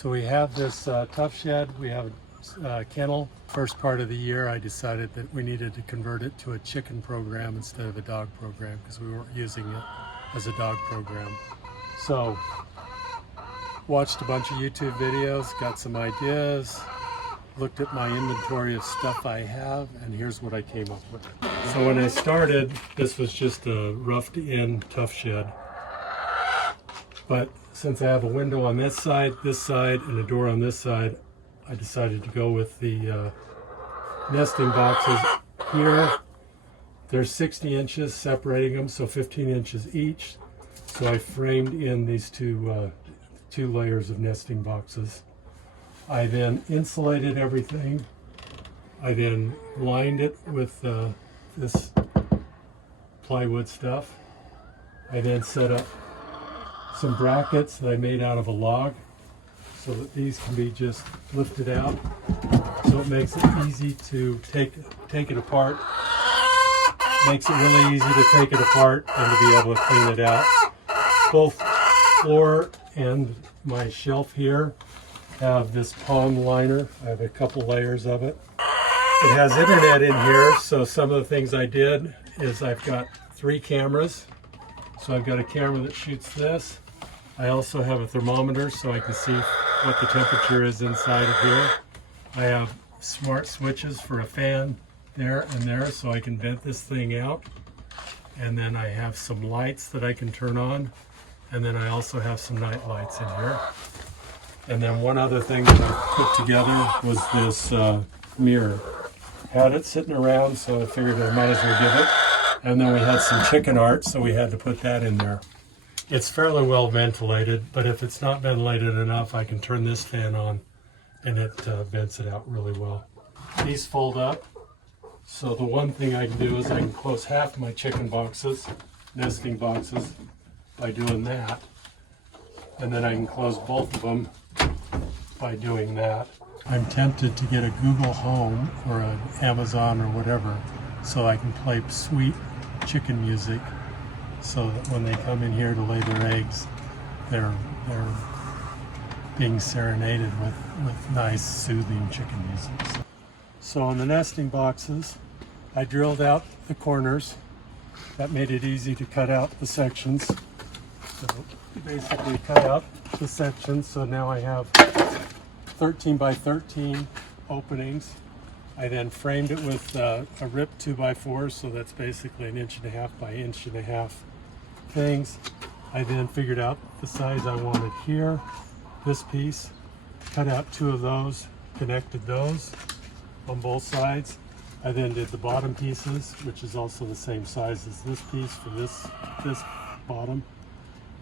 So we have this Tuff shed, we have a kennel. First part of the year I decided that we needed to convert it to a chicken program instead of a dog program because we weren't using it as a dog program. So watched a bunch of YouTube videos, got some ideas, looked at my inventory of stuff I have, and here's what I came up with. So when I started, this was just a roughed in Tuff shed. But since I have a window on this side, and a door on this side, I decided to go with the nesting boxes here. They're 60 inches separating them, so 15 inches each. So I framed in these two layers of nesting boxes. I then insulated everything. I then lined it with this plywood stuff. I then set up some brackets that I made out of a log so that these can be just lifted out. So it makes it easy to take it apart. Makes it really easy to take it apart and to be able to clean it out. Both floor and my shelf here have this palm liner. I have a couple layers of it. It has internet in here, so some of the things I did is I've got 3 cameras. So I've got a camera that shoots this. I also have a thermometer so I can see what the temperature is inside of here. I have smart switches for a fan there and there so I can vent this thing out. And then I have some lights that I can turn on. And then I also have some night lights in here. And then one other thing that I put together was this mirror. Had it sitting around, so I figured I might as well give it. And then we had some chicken art, so we had to put that in there. It's fairly well ventilated, but if it's not ventilated enough, I can turn this fan on and it vents it out really well. These fold up, so the one thing I can do is I can close half my chicken boxes, nesting boxes, by doing that. And then I can close both of them by doing that. I'm tempted to get a Google Home or an Amazon or whatever so I can play sweet chicken music so that when they come in here to lay their eggs, they're being serenaded with nice soothing chicken music. So on the nesting boxes, I drilled out the corners. That made it easy to cut out the sections. So basically cut out the sections, so now I have 13 by 13 openings. I then framed it with a ripped 2x4, so that's basically 1.5 inch by 1.5 inch things. I then figured out the size I wanted here, this piece, cut out 2 of those, connected those on both sides. I then did the bottom pieces, which is also the same size as this piece for this bottom,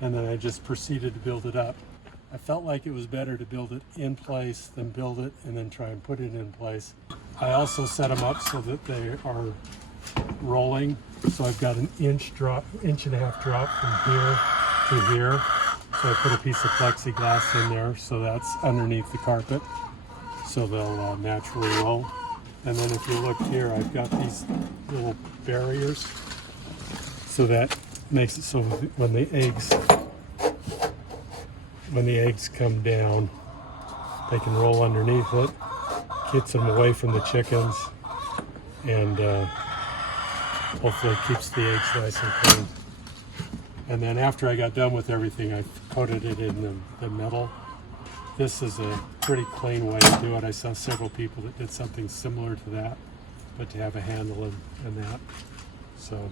and then I just proceeded to build it up. I felt like it was better to build it in place than build it and then try and put it in place. I also set them up so that they are rolling. So I've got an 1.5 drop from here to here. So I put a piece of plexiglass in there, so that's underneath the carpet. So they'll naturally roll. And then if you look here, I've got these little barriers. So that makes it so when the eggs come down, they can roll underneath it, gets them away from the chickens, and hopefully keeps the eggs nice and clean. And then after I got done with everything, I coated it in the metal. This is a pretty clean way to do it. I saw several people that did something similar to that, but to have a handle and that. So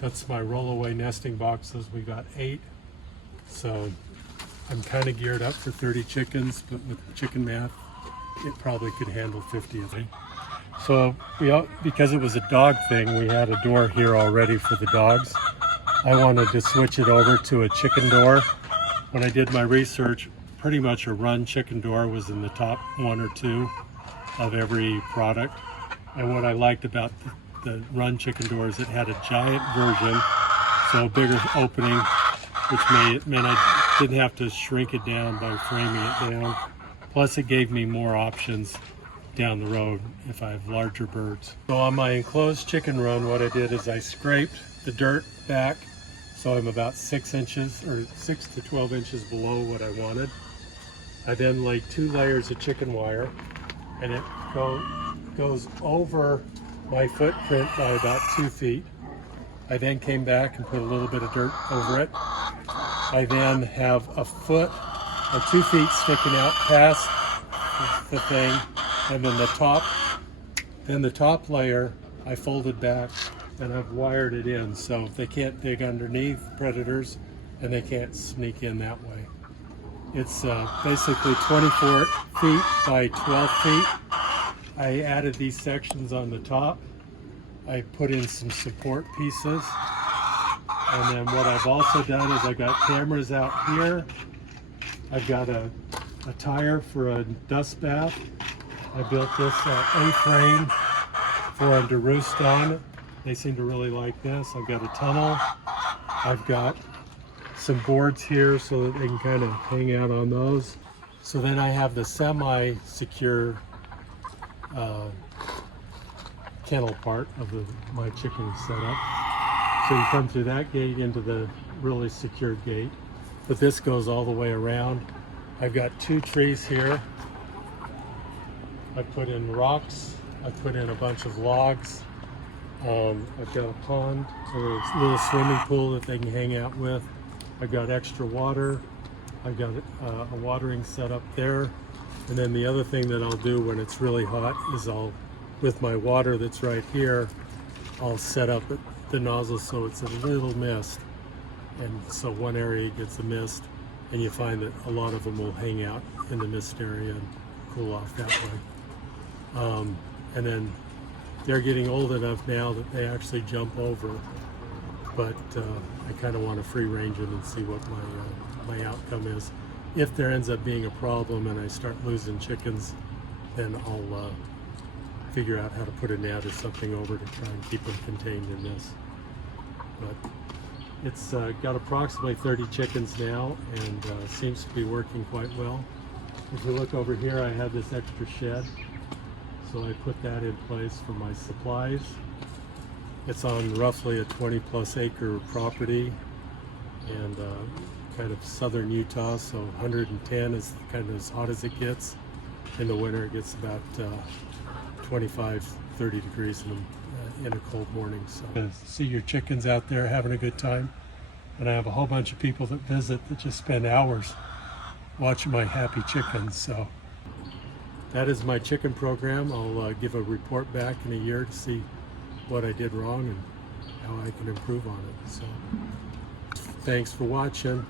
that's my rollaway nesting boxes. We got 8. So I'm kind of geared up for 30 chickens, but with chicken math, it probably could handle 50 of them. So because it was a dog thing, we had a door here already for the dogs. I wanted to switch it over to a chicken door. When I did my research, pretty much a run chicken door was in the top 1 or 2 of every product. And what I liked about the run chicken door is it had a giant version, so a bigger opening, which meant I didn't have to shrink it down by framing it down. Plus it gave me more options down the road if I have larger birds. So on my enclosed chicken run, what I did is I scraped the dirt back, so I'm about 6 inches or 6 to 12 inches below what I wanted. I then laid 2 layers of chicken wire, and it goes over my footprint by about 2 feet. I then came back and put a little bit of dirt over it. I then have a foot or 2 feet sticking out past the thing, and then the top layer I folded back and I've wired it in so they can't dig underneath predators and they can't sneak in that way. It's basically 24 feet by 12 feet. I added these sections on the top. I put in some support pieces. And then what I've also done is I got cameras out here. I've got a tire for a dust bath. I built this A-frame for them to roost on. They seem to really like this. I've got a tunnel. I've got some boards here so that they can kind of hang out on those. So then I have the semi-secure kennel part of my chicken setup. So you come through that gate into the really secured gate. But this goes all the way around. I've got 2 trees here. I put in rocks. I put in a bunch of logs. I've got a pond or a little swimming pool that they can hang out with. I've got extra water. I've got a watering set up there. And then the other thing that I'll do when it's really hot is with my water that's right here, I'll set up the nozzle so it's a little mist. And so one area gets a mist, and you find that a lot of them will hang out in the mist area and cool off that way. And then they're getting old enough now that they actually jump over, but I kind of want to free range them and see what my outcome is. If there ends up being a problem and I start losing chickens, then I'll figure out how to put a net or something over to try and keep them contained in this. But it's got approximately 30 chickens now and seems to be working quite well. If you look over here, I have this extra shed. So I put that in place for my supplies. It's on roughly a 20+ acre property and kind of southern Utah, so 110 is kind of as hot as it gets. In the winter it gets about 25-30 degrees in a cold morning. So see your chickens out there having a good time, and I have a whole bunch of people that visit that just spend hours watching my happy chickens. So that is my chicken program. I'll give a report back in a year to see what I did wrong and how I can improve on it. So thanks for watching.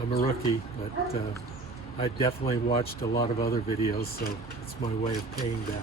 I'm a rookie, but I definitely watched a lot of other videos, so it's my way of paying back.